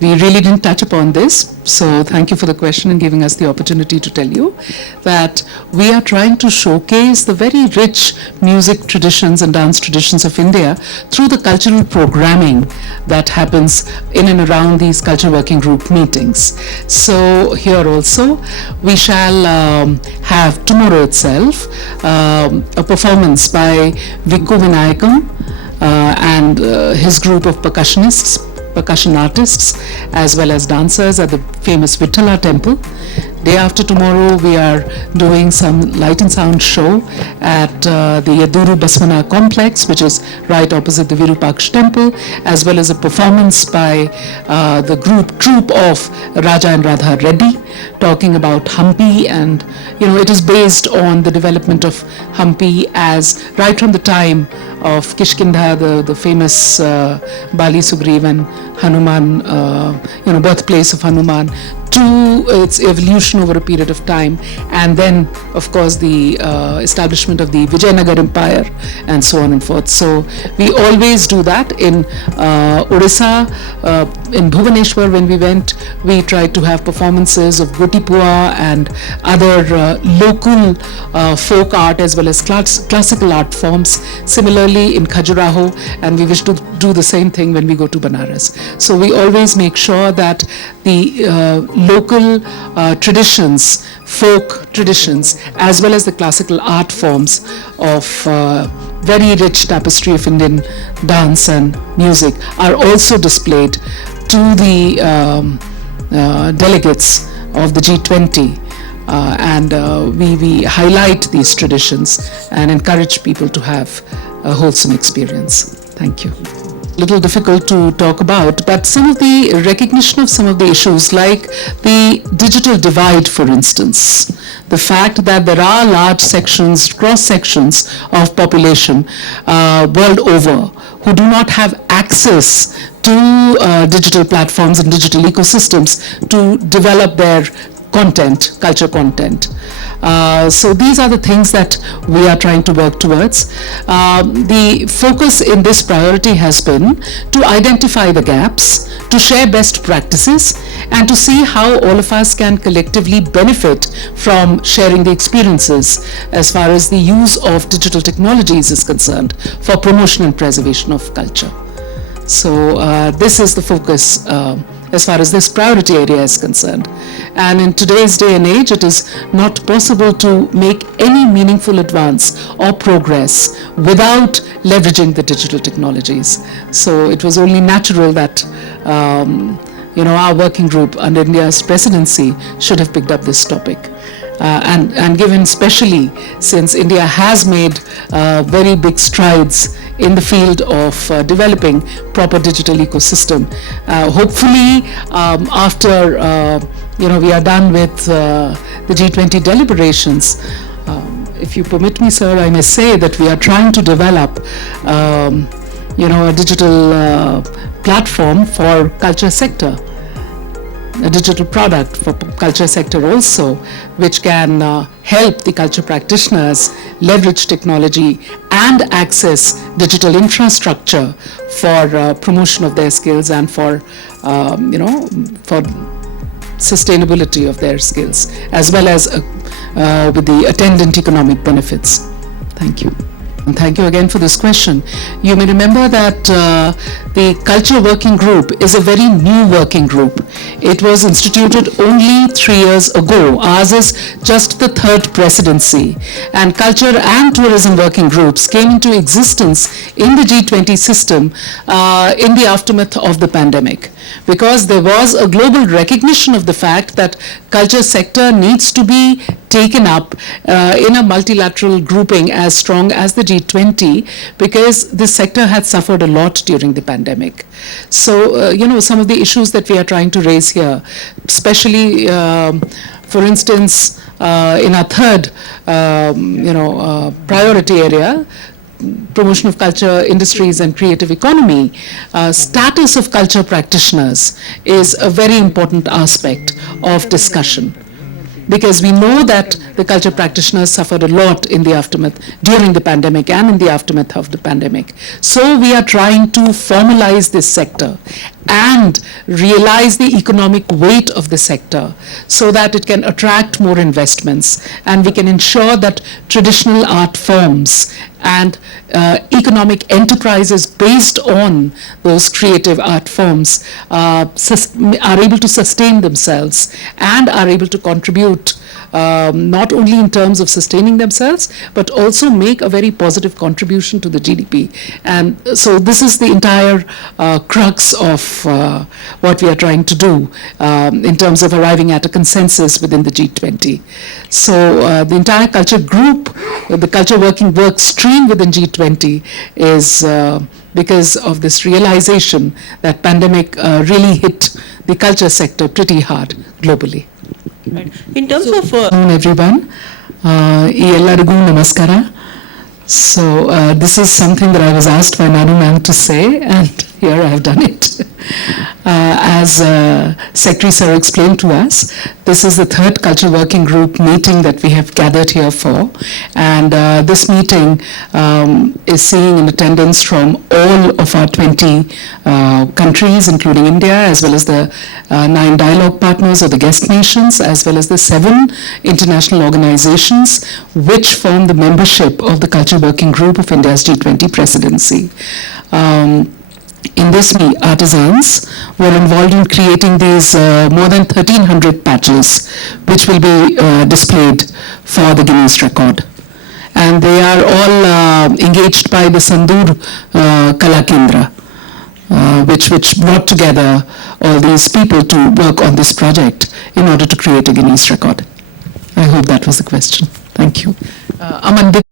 we really didn't touch upon this. So thank you for the question and giving us the opportunity to tell you that we are trying to showcase the very rich music traditions and dance traditions of India through the cultural programming that happens in and around these culture working group meetings. So here also we shall have tomorrow itself a performance by Vikku Vinayakam and his group of percussion artists as well as dancers at the famous Vithala temple. Day after tomorrow we are doing some light and sound show at the Yaduru Basvana complex, which is right opposite the Virupaksh temple, as well as a performance by the troupe of Raja and Radha Reddy talking about Hampi, and it is based on the development of Hampi as right from the time of Kishkindha, the famous Bali Sugriv and Hanuman, birthplace of Hanuman, to its evolution over a period of time, and then of course the establishment of the Vijayanagar Empire and so on and forth. So we always do that in Odisha, in Bhubaneswar. When we went, we tried to have performances of Gotipua and other local folk art as well as classical art forms. Similarly in Khajuraho, and we wish to do the same thing when we go to Banaras. So we always make sure that the local traditions, folk traditions, as well as the classical art forms of very rich tapestry of Indian dance and music are also displayed to the delegates of the G20. And we highlight these traditions and encourage people to have a wholesome experience. Thank you. Little difficult to talk about, but some of the recognition of some of the issues like the digital divide, for instance, the fact that there are large sections, cross sections of population world over who do not have access to digital platforms and digital ecosystems to develop their content, culture content. So these are the things that we are trying to work towards. The focus in this priority has been to identify the gaps, to share best practices, and to see how all of us can collectively benefit from sharing the experiences as far as the use of digital technologies is concerned for promotion and preservation of culture. So this is the focus as far as this priority area is concerned. And in today's day and age, it is not possible to make any meaningful advance or progress without leveraging the digital technologies. So it was only natural that our working group under India's presidency should have picked up this topic. And given especially since India has made very big strides in the field of developing proper digital ecosystem. Hopefully, after we are done with the G20 deliberations, if you permit me, sir, I may say that we are trying to develop a digital platform for culture sector, a digital product for culture sector also, which can help the culture practitioners leverage technology and access digital infrastructure for promotion of their skills and for for sustainability of their skills, as well as with the attendant economic benefits. Thank you. And thank you again for this question. You may remember that the Culture Working Group is a very new working group. It was instituted only 3 years ago. Ours is just the third presidency. And Culture and Tourism Working Groups came into existence in the G20 system in the aftermath of the pandemic, because there was a global recognition of the fact that culture sector needs to be taken up in a multilateral grouping as strong as the G20, because this sector had suffered a lot during the pandemic. So, some of the issues that we are trying to raise here, especially, for instance, in our third, priority area, promotion of culture, industries and creative economy, status of culture practitioners is a very important aspect of discussion. because we know that the culture practitioners suffered a lot in the aftermath, during the pandemic and in the aftermath of the pandemic. So we are trying to formalize this sector and realize the economic weight of the sector so that it can attract more investments, and we can ensure that traditional art forms and economic enterprises based on those creative art forms are able to sustain themselves and are able to contribute not only in terms of sustaining themselves but also make a very positive contribution to the GDP. And so this is the entire crux of what we are trying to do in terms of arriving at a consensus within the G20. So the entire culture group, the culture working work stream within G20 is because of this realization that pandemic really hit the culture sector pretty hard globally. Right. In terms of everyone, ಎಲ್ಲರಿಗೂ ನಮಸ್ಕಾರ. So this is something that I was asked by Nanu ma'am to say, and here I have done it. As Secretary Sir explained to us, this is the third Culture Working Group meeting that we have gathered here for, and this meeting is seeing in attendance from all of our 20 countries, including India, as well as the 9 dialogue partners or the guest nations, as well as the 7 international organizations which form the membership of the Culture Working Group of India's G20 presidency. In this, artisans were involved in creating these more than 1,300 patches, which will be displayed for the Guinness record. And they are all engaged by the Sandur Kala Kendra, which brought together all these people to work on this project in order to create a Guinness record. I hope that was the question. Thank you. Aman,